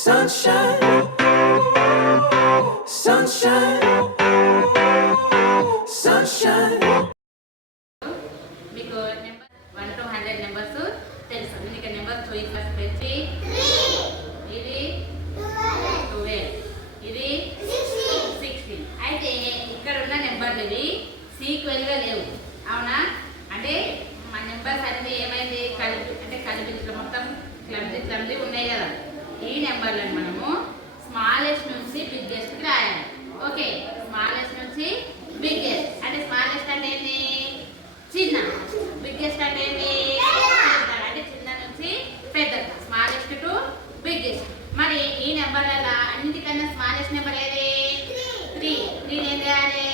Sunshine, sunshine, sunshine. మీకు number 1 to 100 numbers తెలుసు. మీకు నెంబర్ 2 ప్లస్ 3 ఇది 12 ఇది 16. అయితే ఇక్కడ ఉన్న నెంబర్లు ఇవి సీక్వెల్గా లేవు, అవునా? అంటే మన నెంబర్స్ అన్ని ఏమైంది కలిపి ఇట్లా మొత్తం క్లమ్జీ ఉన్నాయి కదా. ఈ నెంబర్లను మనము స్మాలెస్ట్ నుంచి బిగ్గెస్ట్కి రాయాలి. ఓకే, స్మాలెస్ట్ నుంచి బిగ్గెస్ట్. అంటే స్మాలెస్ట్ అంటే ఏంటి? చిన్న. బిగ్గెస్ట్ అంటే ఏంటి? అంటే చిన్న నుంచి పెద్ద. Smallest to biggest. మరి ఈ నెంబర్ల అన్నిటికన్నా స్మాలెస్ట్ నెంబర్ ఏది? 3. 3 ఏం చేయాలి?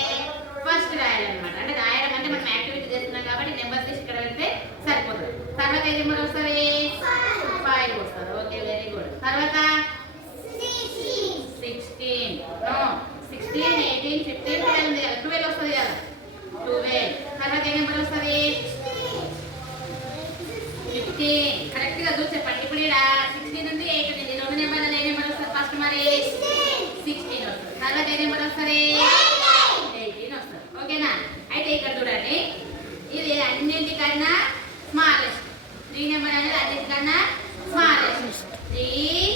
ఫస్ట్ రాయాలన్నమాట. అంటే రాయడం అంటే మనం యాక్టివిటీ చేస్తున్నాం కాబట్టి నెంబర్ తీసి ఇక్కడ వెళ్తే సరిపోతుంది. తర్వాత ఏ నెంబర్ వస్తుంది? 5 వస్తుంది. Okay, very good. తర్వాత 16, 18, 15, 12 వస్తుంది కదా. 12. తర్వాత ఏ నెంబర్ వస్తుంది? 15. కరెక్ట్గా చూసి చెప్పండి. ఇప్పుడు ఇక్కడ 16 ఉంది, 8 ఉంది. 2 నెంబర్లలో ఏ నెంబర్ వస్తుంది? ఫస్ట్ మరి 16 వస్తుంది. తర్వాత ఏ నెంబర్ వస్తుంది? 18 వస్తుంది. ఓకేనా? అయితే ఇక్కడ చూడండి, ఇది అన్నింటికన్నా స్మాలెస్ట్. 3 నెంబర్ అనేది అన్నింటికన్నా స్మాలెస్ట్. 3,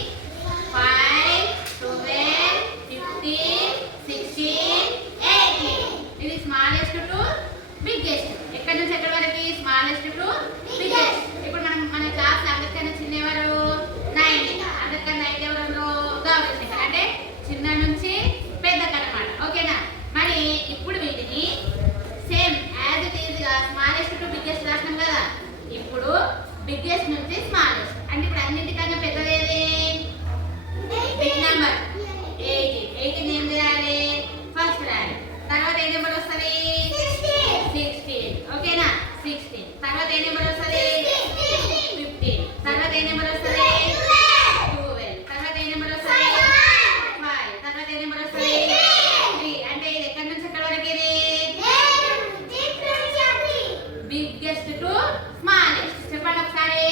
5, 12, 15, 16, 18. ఇది స్మాలెస్ట్ టు బిగ్గెస్ట్. ఎక్కడి నుంచి ఎక్కడి వరకు? Smallest to biggest. ఇప్పుడు మన క్లాస్ అందరికన్నా చిన్నవారు 9. అందరికన్నా 9 ఎవరు? గౌరవ. అంటే చిన్న నుంచి పెద్దకి అన్నమాట. ఓకేనా? మరి ఇప్పుడు వీటిని సేమ్ యాజ్ ఇట్ ఈజ్ గా స్మాలెస్ట్ టు బిగ్గెస్ట్ రాసినాం కదా. ఇప్పుడు బిగ్గెస్ట్ నుంచి స్మాలెస్ట్. అంటే ఇప్పుడు అన్నింటికన్నా పెద్దది ఏది? Big number 18. 18 ఏం చేయాలి? ఫస్ట్ రాయాలి. తర్వాత ఏ నెంబర్ వస్తుంది? 16. ఓకేనా? 16. తర్వాత ఏ నెంబర్ వస్తుంది? 15. తర్వాత ఏ నెంబర్ వస్తుంది? 12. తర్వాత ఏ నెంబర్ వస్తుంది? 5. తర్వాత ఏ నెంబర్ వస్తుంది? 3. అంటే ఇది ఎక్కడి నుంచి ఎక్కడి వరకు? ఇది బిగ్గెస్ట్ టు స్మాలెస్ట్. చెప్పండి ఒకసారి.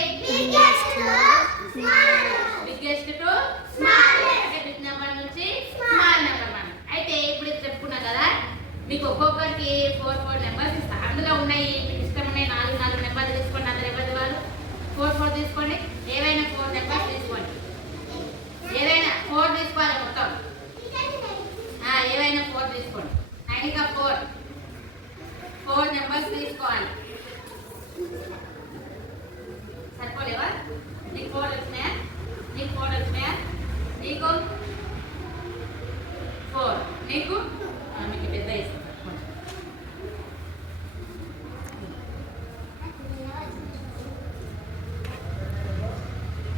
Biggest to smallest. అంటే బిగ్ నెంబర్ నుంచి స్మాల్ నెంబర్ మనం. అయితే ఇప్పుడు ఇది చెప్పుకున్నా కదా, మీకు ఒక్కొక్కరికి 4 నెంబర్స్ ఇస్తా. అందులో ఉన్నాయి, మీకు ఇష్టం ఉన్నాయి 4 నెంబర్లు తీసుకోండి. అందరు ఎవరి వాళ్ళు 4 తీసుకోండి. ఏవైనా 4 నెంబర్స్ తీసుకోండి. ఏదైనా 4 తీసుకోవాలి మొత్తం. ఏవైనా 4 తీసుకోండి. అయినా 4 నెంబర్స్ తీసుకోవాలి. సరిపోలేవా? నీకు 4 వచ్చినాయా? నీకు 4 వచ్చినాయా? నీకు 4. నీకు మీకు పెద్ద ఇస్తాను.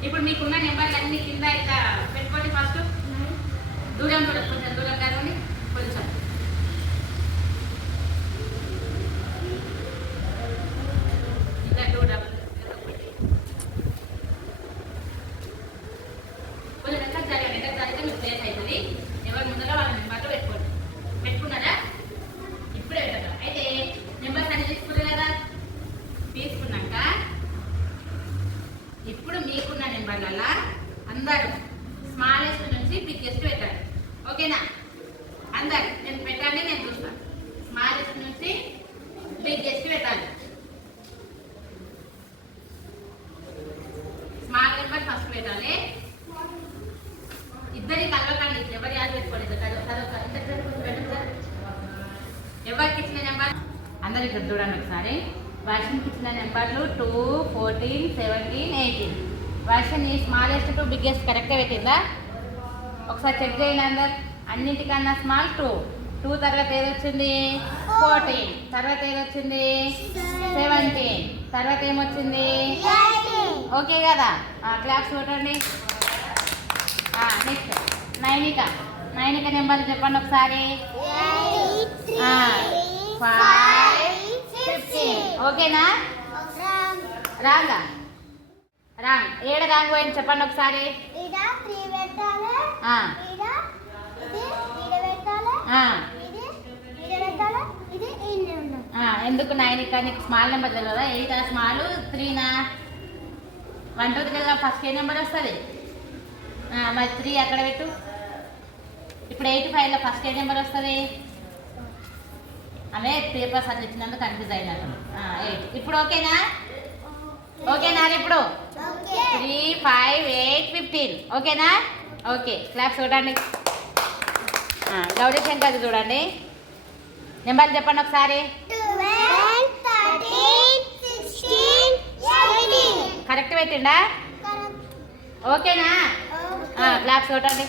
ఇప్పుడు మీకున్న నెంబర్లు అన్ని కింద ఇట్లా పెట్టుకోండి. ఫస్ట్ దూరం కొంచెం దూరం కాదండి, కొంచెం ఇంకా 2 డబుల్ కొంచెం ఎంత జరిగితే మీకు ప్లేస్ అవుతుంది. ఎవరి ముందర వాళ్ళ నెంబర్లో పెట్టుకోండి. పెట్టుకున్నారా? ఇప్పుడే పెట్టారు. అయితే నెంబర్స్ అన్ని తీసుకున్నారు కదా. తీసుకున్నాక ఇప్పుడు మీకున్న నెంబర్లలో అందరూ స్మాలెస్ట్ నుంచి బిగ్గెస్ట్ పెట్టాలి. ఓకేనా? అందరు నేను పెట్టండి, నేను చూస్తాను. స్మాలెస్ట్ నుంచి బిగ్గెస్ట్ పెట్టాలి. స్మాల్ నెంబర్ ఫస్ట్ పెట్టాలి. ఇద్దరి కలవకండి, ఎవరి యాద పెట్టుకోండి. ఎవరికి ఇచ్చిన నెంబర్ అందరు ఇక్కడ చూడండి ఒకసారి. వర్షన్కి ఇచ్చిన నెంబర్లు 2, 14, 17, 18. వర్షన్ ఈ స్మాలెస్ట్ టు బిగ్గెస్ట్ కరెక్ట్గా పెట్టిందా? ఒకసారి చెక్ చేయండి అందరు. అన్నింటికన్నా స్మాల్ 2 తర్వాత ఏది వచ్చింది? 14. తర్వాత ఏది వచ్చింది? 17. తర్వాత ఏమొచ్చింది? ఓకే కదా? క్లాప్స్ కొట్టండి. నెక్స్ట్ నైనిక నెంబర్ చెప్పండి ఒకసారి. 5, 15. ఓకేనా? రాంగ్ ఏడ రాంగ్ పోయింది చెప్పండి ఒకసారి. ఎందుకు 9 కానీ స్మాల్ నెంబర్ కదా. 8 స్మాల్, 3 1 2 కదా. ఫస్ట్ ఏ నెంబర్ వస్తుంది? మరి 3 అక్కడ పెట్టు. ఇప్పుడు 85లో ఫస్ట్ ఏ నెంబర్ వస్తుంది? ఆమె పేపర్స్ అట్లా ఇచ్చినందుకు కన్ఫ్యూజ్ అయినట్టు. 8 ఇప్పుడు ఓకేనా? ఓకేనా ఇప్పుడు? 3, 5, 8, 15 ఓకేనా? ఓకే క్లాప్స్ చూడండి. గౌరీ శంకర్ చూడండి, నెంబర్లు చెప్పండి ఒకసారి. కరెక్ట్ పెట్టిండా? ఓకేనా? క్లాప్స్ చూడండి.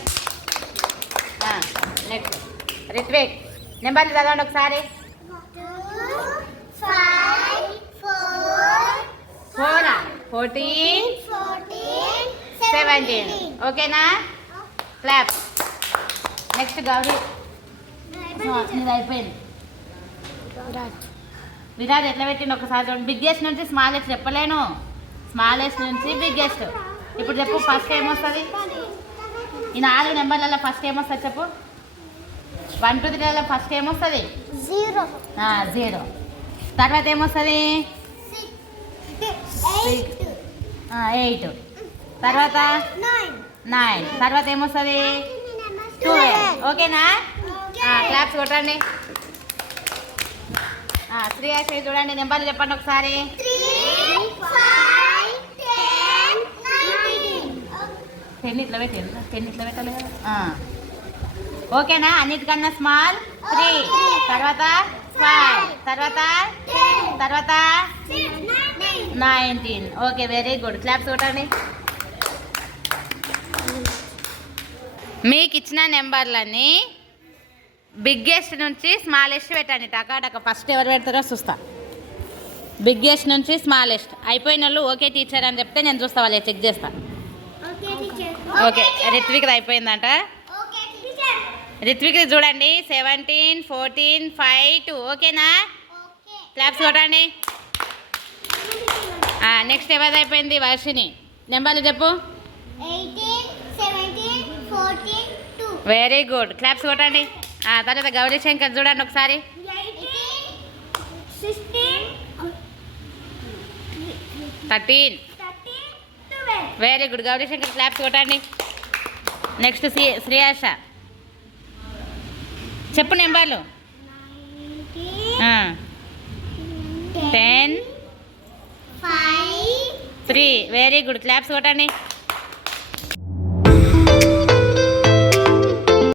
నెక్స్ట్ రిత్విక్ నెంబర్లు చదవండి ఒకసారి. 4, 14, 17 ఓకేనా? క్లాప్. నెక్స్ట్ గౌరీ ఇది అయిపోయింది. విరాజ్ ఎట్లా పెట్టింది ఒకసారి చూడండి. బిగ్గెస్ట్ నుంచి స్మాలెస్ట్ చెప్పలేను, స్మాలెస్ట్ నుంచి బిగ్గెస్ట్. ఇప్పుడు చెప్పు ఫస్ట్ ఏమొస్తుంది? ఈ 4 నెంబర్లలో ఫస్ట్ ఏమొస్తుంది చెప్పు. 1 to 3 ఫస్ట్ ఏమొస్తుంది? 0. తర్వాత ఏమొస్తుంది? 8. తర్వాత 9. తర్వాత ఏమొస్తుంది? 12 ఓకేనా? క్లాప్స్ కొట్టండి. శ్రీయాశ్రీ చూడండి, నెంబర్లు చెప్పండి ఒకసారి. 10 ఇట్లా పెట్టాలి, 10 ఇట్లా పెట్టాలి కదా. ఓకేనా? అన్నిటికన్నా స్మాల్ 3, తర్వాత 5, తర్వాత 19 ఓకే వెరీ గుడ్. క్లాప్స్ కొట్టండి. మీకు ఇచ్చిన నెంబర్లన్నీ బిగ్గెస్ట్ నుంచి స్మాలెస్ట్ పెట్టండి. టకాటక ఫస్ట్ ఎవరు పెడతారో చూస్తా. బిగ్గెస్ట్ నుంచి స్మాలెస్ట్ అయిపోయిన వాళ్ళు ఓకే టీచర్ అని చెప్తే నేను చూస్తా, వాళ్ళు చెక్ చేస్తా. ఓకే రిత్విక్ అయిపోయిందంట. రిత్విక్ చూడండి 17, 14, 5, 2 ఓకేనా? క్లాప్స్ కొట్టండి. నెక్స్ట్ ఎవరిది అయిపోయింది? వర్షిని నెంబర్లు చెప్పు. 18, 17, 14, 2 వెరీ గుడ్. క్లాప్స్ కొట్టండి. తర్వాత గౌరీ శంకర్ చూడండి ఒకసారి. 16, 13 12 very good. Gauri Shankar claps కొట్టండి. నెక్స్ట్ శ్రీయాష చెప్పు నెంబర్లు. 10, 5 3 వెరీ గుడ్. క్లాప్స్ కొట్టండి.